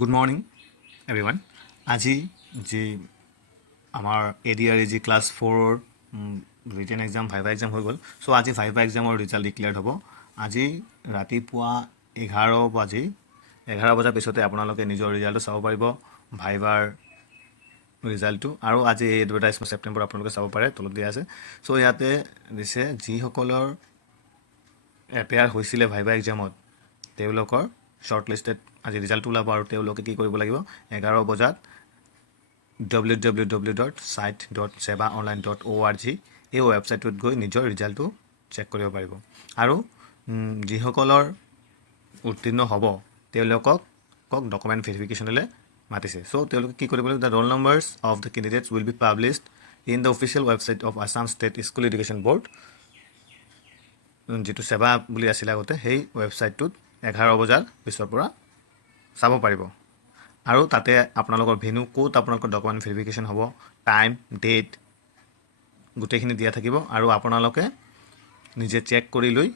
Good morning, everyone. আজি যি আমাৰ ADRE যি class 4 written exam viva exam হৈ গ'ল। চ' আজি ভাইভা এক্সামৰ ৰিজাল্ট ডিক্লেয়াৰ্ড হ'ব। আজি ৰাতিপুৱা 11 বজাৰ পিছতে আপোনালোকে নিজৰ ৰিজাল্টটো চাব পাৰিব ভাইভাৰ ৰিজাল্টটো। আৰু আজি এই এডভাৰটাইজমেণ্ট ছেপ্টেম্বৰ আপোনালোকে চাব পাৰে, তলত দিয়া আছে। চ' ইয়াতে দিছে যিসকলৰ এপেয়াৰ হৈছিলে ভাইভা এক্সামত তেওঁলোকৰ শ্বৰ্ট লিষ্টেড আজি ৰিজাল্টটো ওলাব। আৰু তেওঁলোকে কি কৰিব লাগিব, 11 বজাত www.site.sebaonline.org এই ৱেবছাইটটোত গৈ নিজৰ ৰিজাল্টটো চেক কৰিব পাৰিব। আৰু যিসকলৰ উত্তীৰ্ণ হ'ব তেওঁলোকক ডকুমেণ্ট ভেৰিফিকেশ্যনলৈ মাতিছে। চ' তেওঁলোকে কি কৰিব লাগিব, the roll numbers of the candidates will be published in the official website of Assam state school education board, যিটো সেৱা বুলি আছিলে আগতে, সেই ৱেবছাইটটোত 11 বজাৰ পিছৰ পৰা চাব পাৰিব। আৰু তাতে আপোনালোকৰ ভেনু ক'ত আপোনালোকৰ ডকুমেণ্ট ভেৰিফিকেশ্যন হ'ব, টাইম, ডেট গোটেইখিনি দিয়া থাকিব। আৰু আপোনালোকে নিজে চেক কৰি লৈ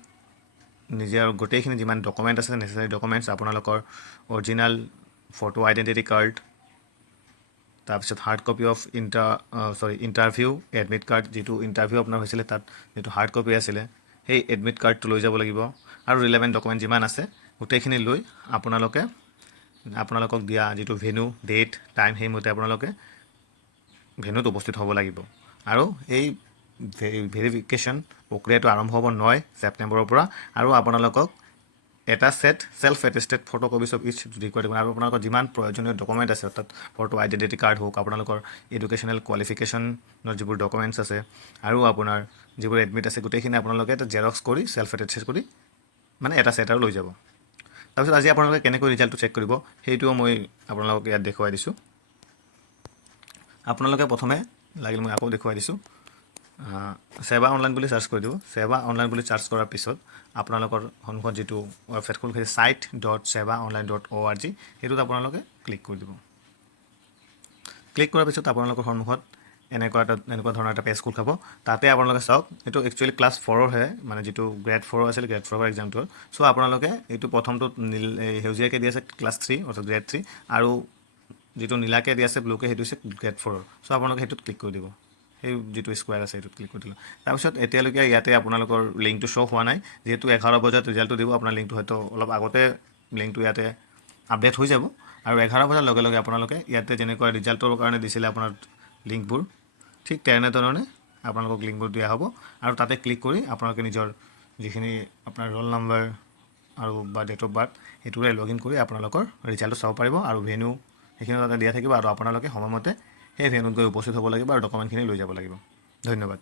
নিজে আৰু গোটেইখিনি যিমান ডকুমেণ্ট আছে নেচেচাৰী ডকুমেণ্টছ, আপোনালোকৰ অৰিজিনেল ফটো আইডেণ্টিটি কাৰ্ড, তাৰপিছত hard copy of interview admit card, যিটো ইণ্টাৰভিউ আপোনাৰ হৈছিলে তাত যিটো হাৰ্ড কপি আছিলে সেই এডমিট কাৰ্ডটো লৈ যাব লাগিব। আৰু ৰিলেভেণ্ট ডকুমেণ্ট যিমান আছে গোটেইখিনি লৈ আপোনালোকক দিয়া যিটো ভেনু, ডেট, টাইম সেইমতে আপোনালোকে ভেনুত উপস্থিত হ'ব লাগিব। আৰু এই ভেৰিফিকেশ্যন প্ৰক্ৰিয়াটো আৰম্ভ হ'ব 9 ছেপ্টেম্বৰৰ পৰা। আৰু আপোনালোকক এটা set self attested photo copies of each required কৰিব। আৰু আপোনালোকৰ যিমান প্ৰয়োজনীয় ডকুমেণ্ট আছে, অৰ্থাৎ ফটো আইডেণ্টিটি কাৰ্ড হওক, আপোনালোকৰ এডুকেশ্যনেল কোৱালিফিকেশ্যনৰ যিবোৰ ডকুমেণ্টছ আছে, আৰু আপোনাৰ যিবোৰ এডমিট আছে গোটেইখিনি আপোনালোকে এটা জেৰক্স কৰি ছেল্ফ এটেষ্টেড কৰি মানে এটা ছেট আৰু লৈ যাব। তাৰপিছত আজি আপোনালোকে কেনেকৈ ৰিজাল্টটো চেক কৰিব সেইটোও মই আপোনালোকক ইয়াত দেখুৱাই দিছোঁ। আপোনালোকে প্ৰথমে লাগিল মই আকৌ দেখুৱাই দিছোঁ, সেৱা অনলাইন বুলি চাৰ্চ কৰি দিব। সেৱা অনলাইন বুলি চাৰ্চ কৰাৰ পিছত আপোনালোকৰ সন্মুখত যিটো ৱেবছাইট খোল খাইছে site.sebaonline.org সেইটোত আপোনালোকে ক্লিক কৰি দিব। ক্লিক কৰাৰ পিছত আপোনালোকৰ সন্মুখত এনেকুৱা ধৰণৰ এটা পেজ খোল খাব। তাতে আপোনালোকে চাওক, এইটো একচুৱেলি ক্লাছ 4ৰহে, মানে যিটো গ্ৰেড 4 আছিল, গ্ৰেড 4ৰ এক্সামটো। চ' আপোনালোকে এইটো প্ৰথমটোত সেউজীয়াকৈ দি আছে ক্লাছ 3 অৰ্থাৎ গ্ৰেড 3, আৰু যিটো নীলাকৈ দি আছে ব্লুকৈ সেইটো হৈছে গ্ৰেড 4ৰ। চ' আপোনালোকে সেইটোত ক্লিক কৰি দিব, সেই যিটো স্কুৱাৰ আছে সেইটোত ক্লিক কৰি দিলোঁ। তাৰপিছত এতিয়ালৈকে ইয়াতে আপোনালোকৰ লিংকটো শ্ব' হোৱা নাই, যিহেতু 11 বজাত ৰিজাল্টটো দিব। আপোনাৰ লিংকটো হয়তো অলপ আগতে লিংকটো ইয়াতে আপডেট হৈ যাব। আৰু 11 বজাৰ লগে লগে আপোনালোকে ইয়াতে যেনেকুৱা ৰিজাল্টৰ কাৰণে দিছিলে আপোনাৰ লিংকবোৰ, ঠিক তেনেধৰণে আপোনালোকক লিংকবোৰ দিয়া হ'ব। আৰু তাতে ক্লিক কৰি আপোনালোকে নিজৰ যিখিনি আপোনাৰ ৰোল নম্বৰ আৰু বা ডেট অফ বাৰ্থ সেইটোৰে লগ ইন কৰি আপোনালোকৰ ৰিজাল্টটো চাব পাৰিব। আৰু ভেনু সেইখিনি তাতে দিয়া থাকিব, আৰু আপোনালোকে সময়মতে সেই ভেনুত গৈ উপস্থিত হ'ব লাগিব আৰু ডকুমেণ্টখিনি লৈ যাব লাগিব। ধন্যবাদ।